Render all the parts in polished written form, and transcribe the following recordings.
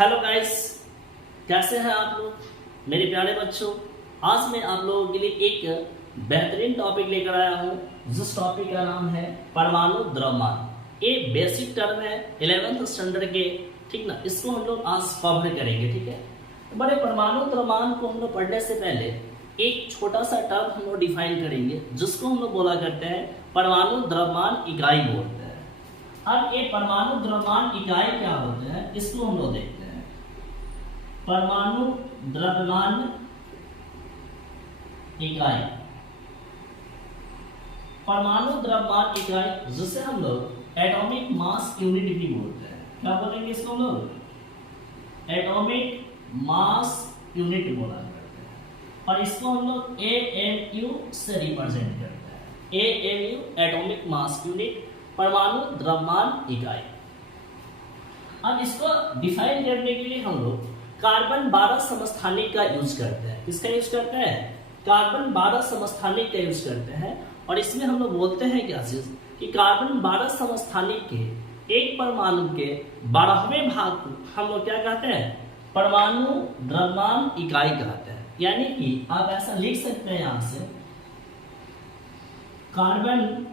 Hello guys, कैसे हैं आप लोग मेरे प्यारे बच्चों। आज मैं आप लोगों के लिए एक बेहतरीन टॉपिक लेकर आया हूं जिस टॉपिक का नाम है परमाणु द्रव्यमान। ये बेसिक टर्म है 11th स्टैंडर्ड के, ठीक ना। इसको हम लोग आज कवर करेंगे, ठीक है। तो बड़े परमाणु द्रव्यमान को हम लोग पढ़ने से पहले एक छोटा सा टर्म हम लोग डिफाइन करेंगे जिसको हम लोग बोला करते हैं परमाणु द्रव्यमान इकाई बोलते हैं। अब ये परमाणु द्रव्यमान इकाई क्या होते हैं इसको हम लोग देखते हैं। परमाणु द्रव्यमान इकाई, परमाणु द्रव्यमान इकाई जिसे हम लोग एटॉमिक मास यूनिट भी बोलते हैं। क्या बोलेंगे इसको हम लोग? एटॉमिक मास यूनिट बोला करते हैं और इसको हम लोग AMU से रिप्रेजेंट करते हैं। AMU एटॉमिक मास यूनिट, परमाणु द्रव्यमान इकाई। अब इसको डिफाइन करने के लिए हम लोग कार्बन 12 समस्थानिक का यूज करते हैं। किसका यूज करते हैं? कार्बन 12 समस्थानिक का यूज करते हैं। और इसमें हम लोग बोलते हैं क्या चीज कि कार्बन 12 समस्थानिक के एक परमाणु के 12वें भाग को हम लोग क्या कहते हैं? परमाणु द्रव्यमान इकाई कहते हैं। यानी कि आप ऐसा लिख सकते हैं यहां से कार्बन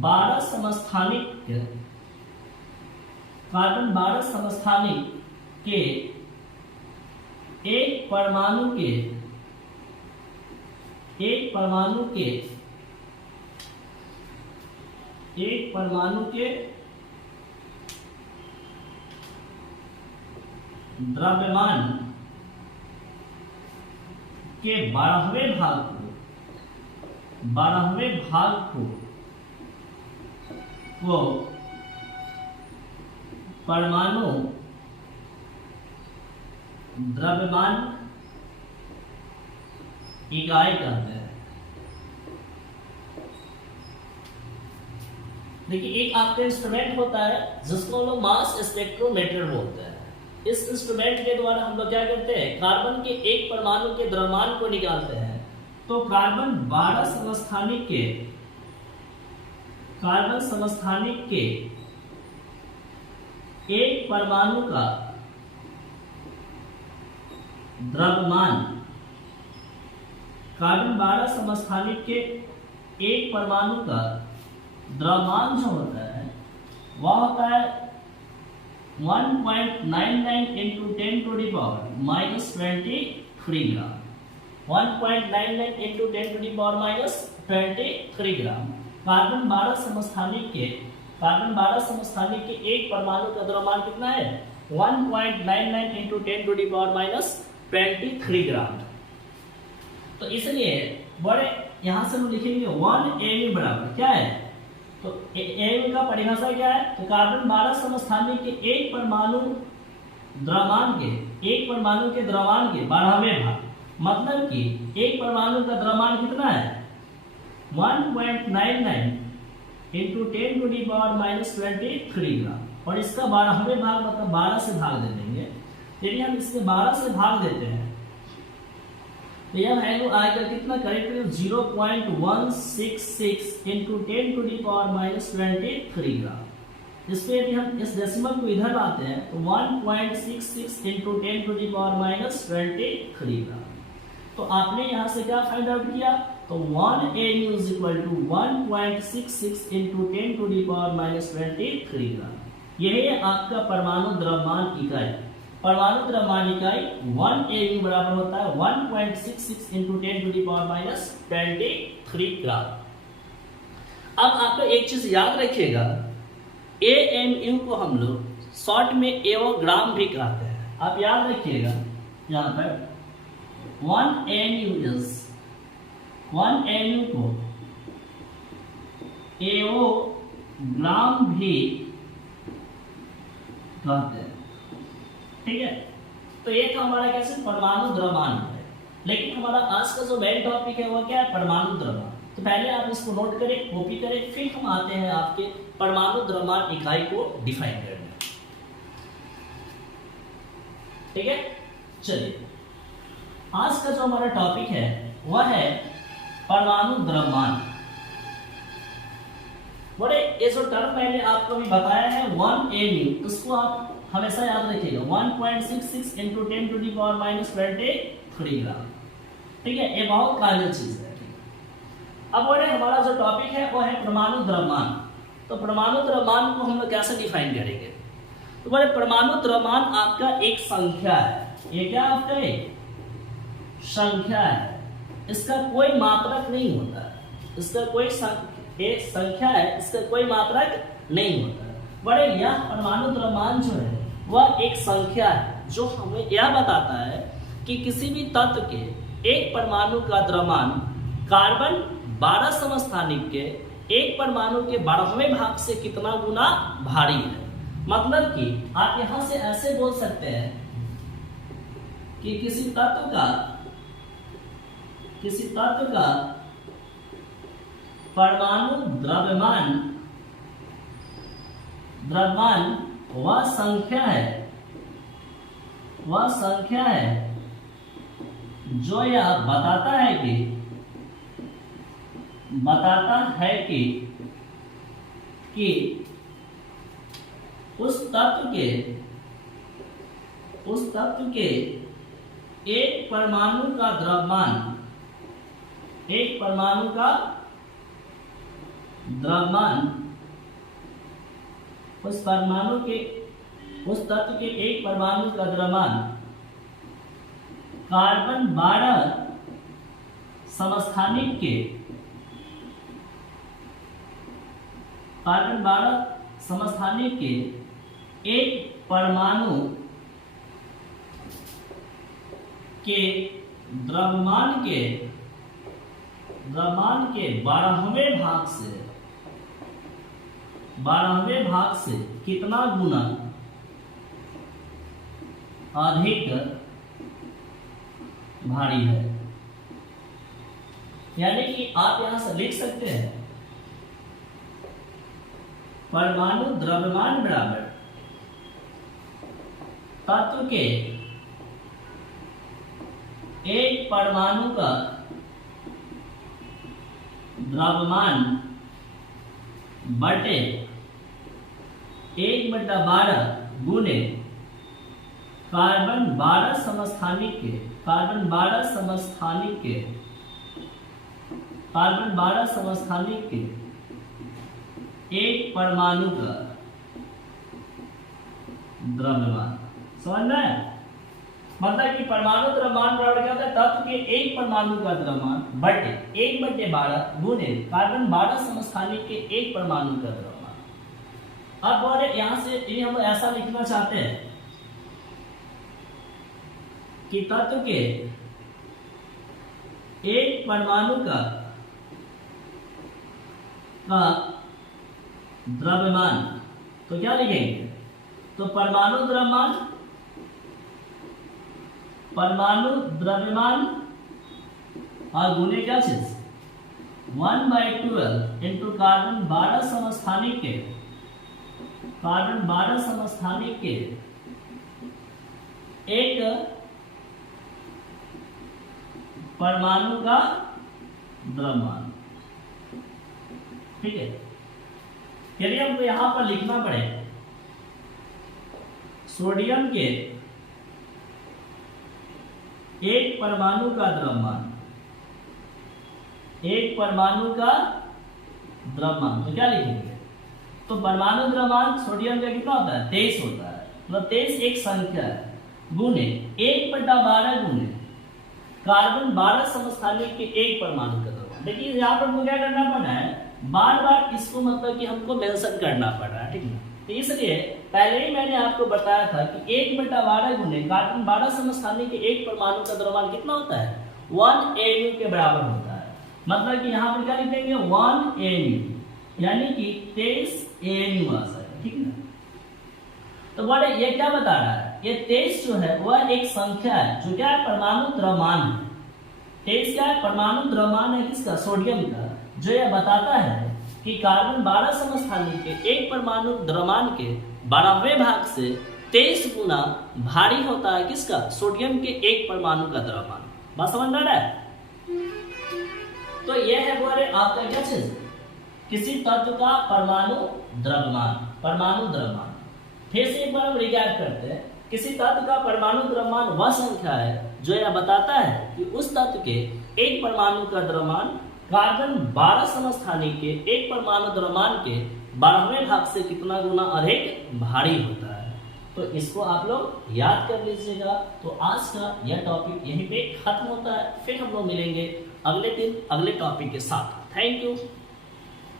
12 समस्थानिक, कार्बन 12 समस्थानिक के एक परमाणु के द्रव्यमान के 12वें भाग को परमाणु द्रव्यमान इकाई कहते हैं। देखिए, एक आपका इंस्ट्रूमेंट होता है जिसको हम लोग मास स्पेक्ट्रोमीटर बोलते हैं। इस इंस्ट्रूमेंट के द्वारा हम लोग क्या करते हैं? कार्बन के एक परमाणु के द्रव्यमान को निकालते हैं। तो कार्बन 12 समस्थानिक के एक परमाणु का द्रव्यमान, कार्बन 12 समस्थानिक के एक परमाणु का द्रव्यमान जो होता है वह होता है 1.99 into 10 to the power minus 23 gram. 1.99 into 10 to the power minus 23 gram. Carbon 12 समस्थानिक के एक परमाणु का द्रव्यमान कितना है? 1.99 into 10 to the power minus 23 gram. तो इसलिए बड़े यहां से हम लिखेंगे 1 AU बराबर क्या है? तो AU का परिभाषा क्या है? तो कार्बन 12 समस्थानिक के एक परमाणु के द्रव्यमान के 12वें भाग, मतलब कि एक परमाणु का द्रव्यमान कितना है? 1.99 into 10 to the power minus 23 gram. और इसका 12वें भाग मतलब 12 से भाग दे देंगे। यदि हम इसमें 12 से भाग देते हैं तो यह वैल्यू आएगा कितना? Correct 0.166 into 10 to the power minus 23 gram. इसमें यदि हम इस डेसिमल को इधर लाते हैं तो 1.66 into 10 to the power minus 23 gram. तो आपने यहां से क्या फाइंड आउट किया? तो 1 AU is equal to 1.66 into 10 to the power minus 23 gram. यही है आपका परमाणु द्रव्यमान इकाई। परमाणु द्रव्यमान इकाई 1 AU बराबर होता है 1.66 into 10 to the power minus 23 gram. अब आपको एक चीज याद रखिएगा, AMU को हम लोग शॉर्ट में एवोग्राम भी कहते हैं। आप याद रखिएगा यहाँ पर 1 AMU को एवोग्राम भी कहते हैं, ठीक है। तो ये था हमारा कैसे परमाणु द्रव्यमान है। लेकिन हमारा आज का जो मेन टॉपिक है वो क्या है? परमाणु द्रव्यमान। तो पहले आप इसको नोट करें, कॉपी करें, फिर हम आते हैं आपके परमाणु द्रव्यमान इकाई को डिफाइन करने। ठीक है, चलिए आज का जो हमारा टॉपिक है वह है परमाणु द्रव्यमान। बड़े ये जो टर्म मैंने आपको अभी बताया है 1 mu, उसको आप हमेशा याद रखिएगा 1.66 into 10 to the power minus 23 ग्राम। ठीक है, ये बहुत काबिल चीज है। अब बोले हमारा जो टॉपिक है वो है परमाणु द्रव्यमान। तो परमाणु द्रव्यमान को हम लोग कैसे डिफाइन करेंगे? तो बोले परमाणु द्रव्यमान आपका एक संख्या है। ये क्या आपका एक संख्या है, इसका कोई मात्रक नहीं होता है, इसका कोई एक संख्या है, इसका कोई मात्रक नहीं होता है। बड़े यह परमाणु द्रव्यमान जो है वह एक संख्या है जो हमें यह बताता है कि किसी भी तत्व के एक परमाणु का द्रव्यमान कार्बन 12 समस्थानिक के एक परमाणु के 12वें भाग से कितना गुना भारी है। मतलब कि आप यहां से ऐसे बोल सकते हैं कि किसी तत्व का परमाणु द्रव्यमान वह संख्या है जो यह बताता है कि उस तत्व के एक परमाणु का द्रव्यमान उस तत्व के एक परमाणु का द्रव्यमान कार्बन 12 समस्थानिक के एक परमाणु के द्रव्यमान के 12वें भाग से कितना गुना अधिक भारी है। यानी कि आप यहां से लिख सकते हैं परमाणु द्रव्यमान बराबर तत्व के एक परमाणु का द्रव्यमान बटे 1/12 गुने कार्बन 12 समस्थानिक के एक परमाणु का द्रव्यमान। समझ रहे हैं? मतलब कि परमाणु द्रव्यमान बराबर क्या होता है? तत्व के एक परमाणु का द्रव्यमान बटे 1/12 गुने कार्बन 12 समस्थानिक के एक परमाणु का द्रव्यमान। अब बोले यहां से ये हम ऐसा लिखना चाहते हैं कि तत्व के एक परमाणु का द्रव्यमान, तो क्या लिखेंगे? तो परमाणु द्रव्यमान और गुने क्या चीज 1/12 इंटू कार्बन 12 समस्थानिक के एक परमाणु का द्रव्यमान। ठीक है, यदि हमको यहां पर लिखना पड़े सोडियम के एक परमाणु का द्रव्यमान, तो क्या लिखेंगे? तो परमाणु द्रव्यमान सोडियम का कितना होता है? 23 होता है। मतलब 23 एक संख्या है गुने 1/12 गुने कार्बन 12 समस्थानिक के एक परमाणु का द्रव्यमान। देखिए यहाँ पर हमको क्या करना पड़ा है, बार बार इसको मतलब कि हमको मेंशन करना पड़ रहा है। ठीक है, तो इसलिए पहले ही मैंने आपको बताया था कि 1/12 गुने कार्बन 12 समस्थानिक के एक परमाणु का द्रव्यमान कितना होता है? 1 mu के बराबर होता है। मतलब कि यहाँ पर क्या लिख देंगे 1 mu, यानी कि 23 mu आ जाएगा। ठीक है ना? तो बोले ये क्या बता रहा है? ये 23 जो है वह एक संख्या है जो क्या है? परमाणु द्रव्यमान है। 23 क्या है? परमाणु द्रव्यमान है किसका? सोडियम का, जो यह बताता है कि कार्बन 12 समस्थानिक के एक परमाणु द्रव्यमान के 12वें भाग से 23 गुना भारी होता है किसका? सोडियम के एक परमाणु का द्रव्यमान। बात समझ में आ रहा है? तो यह है बोले आपका क्या चीज किसी तत्व का परमाणु द्रव्यमान। फिर से एक बार हम रिकैप करते हैं। किसी तत्व का परमाणु द्रव्यमान वह संख्या है जो यह बताता है कि उस तत्व के एक परमाणु का द्रव्यमान कार्बन 12 समस्थानिक के एक परमाणु द्रव्यमान के 12वें भाग से कितना गुना अधिक भारी होता है। तो इसको आप लोग याद कर लीजिएगा। तो आज का यह टॉपिक यहीं पे खत्म होता है। फिर हम लोग मिलेंगे अगले दिन अगले टॉपिक के साथ। Thank you.